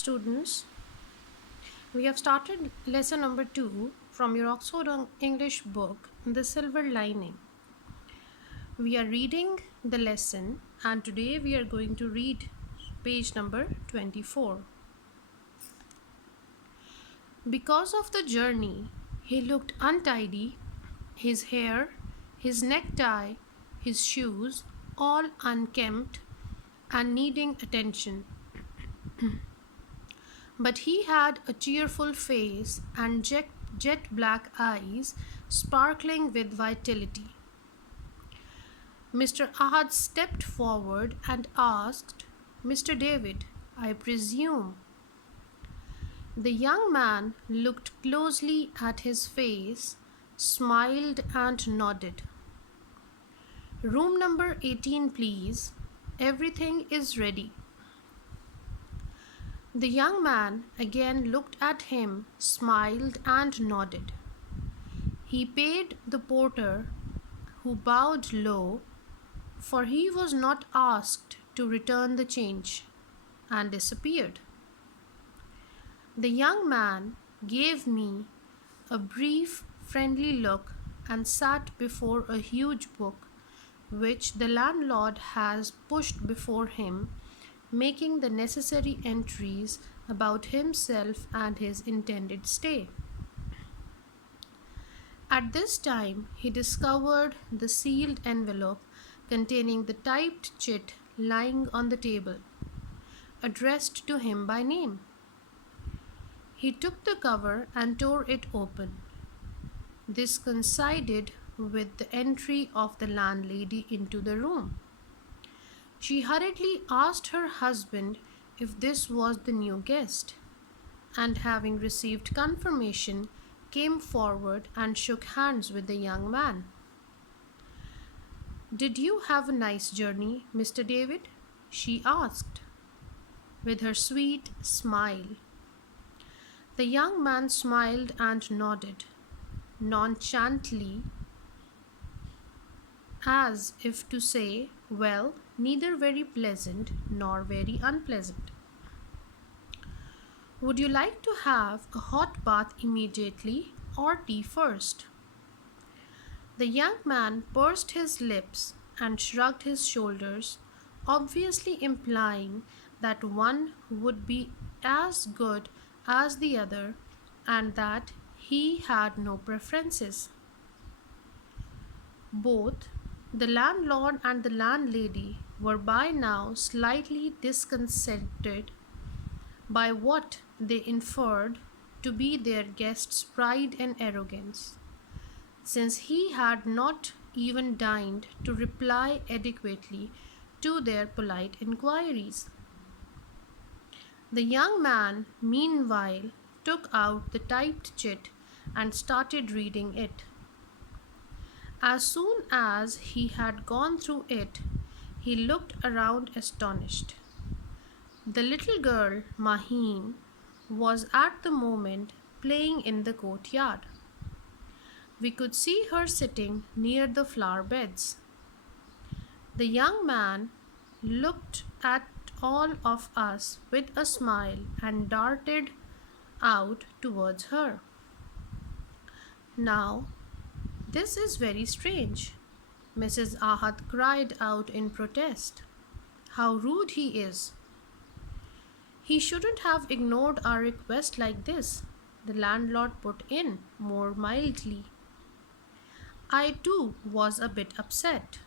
Students, we have started lesson number 2 from your Oxford English book, The Silver Lining. We are reading the lesson and today we are going to read page number 24. Because of the journey, he looked untidy, his hair, his necktie, his shoes, all unkempt and needing attention. But he had a cheerful face and jet black eyes sparkling with vitality. Mr. Ahad stepped forward and asked, "Mr. David, I presume?" The young man looked closely at his face, smiled and nodded. "Room number 18, please. Everything is ready." The young man again looked at him, smiled and nodded. He paid the porter, who bowed low, for he was not asked to return the change, and disappeared. The young man gave me a brief, friendly look and sat before a huge book, which the landlord has pushed before him, making the necessary entries about himself and his intended stay. At this time, he discovered the sealed envelope containing the typed chit lying on the table, addressed to him by name. He took the cover and tore it open. This coincided with the entry of the landlady into the room. She hurriedly asked her husband if this was the new guest, and having received confirmation, came forward and shook hands with the young man. "Did you have a nice journey, Mr. David?" she asked, with her sweet smile. The young man smiled and nodded, nonchalantly, as if to say, "Well, neither very pleasant nor very unpleasant." "Would you like to have a hot bath immediately or tea first?" The young man pursed his lips and shrugged his shoulders, obviously implying that one would be as good as the other and that he had no preferences. Both the landlord and the landlady were by now slightly disconcerted by what they inferred to be their guest's pride and arrogance, since he had not even deigned to reply adequately to their polite inquiries. The young man, meanwhile, took out the typed chit and started reading it. As soon as he had gone through it, he looked around astonished. The little girl, Maheen, was at the moment playing in the courtyard. We could see her sitting near the flower beds. The young man looked at all of us with a smile and darted out towards her. "Now, this is very strange," Mrs. Ahad cried out in protest. "How rude he is!" "He shouldn't have ignored our request like this," the landlord put in more mildly. I too was a bit upset,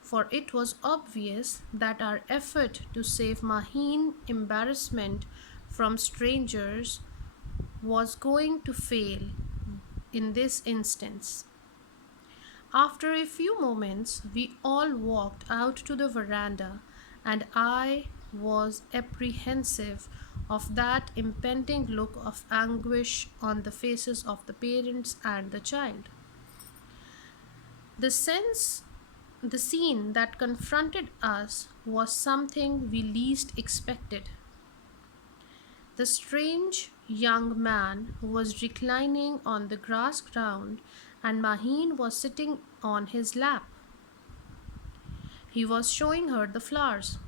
for it was obvious that our effort to save Maheen embarrassment from strangers was going to fail in this instance. After a few moments, we all walked out to the veranda, and I was apprehensive of that impending look of anguish on the faces of the parents and the child. The scene that confronted us was something we least expected. The strange young man was reclining on the grass ground, and Maheen was sitting on his lap. He was showing her the flowers,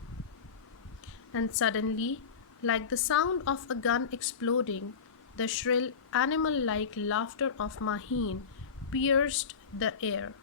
and suddenly Like the sound of a gun exploding, the shrill, animal like laughter of Maheen pierced the air.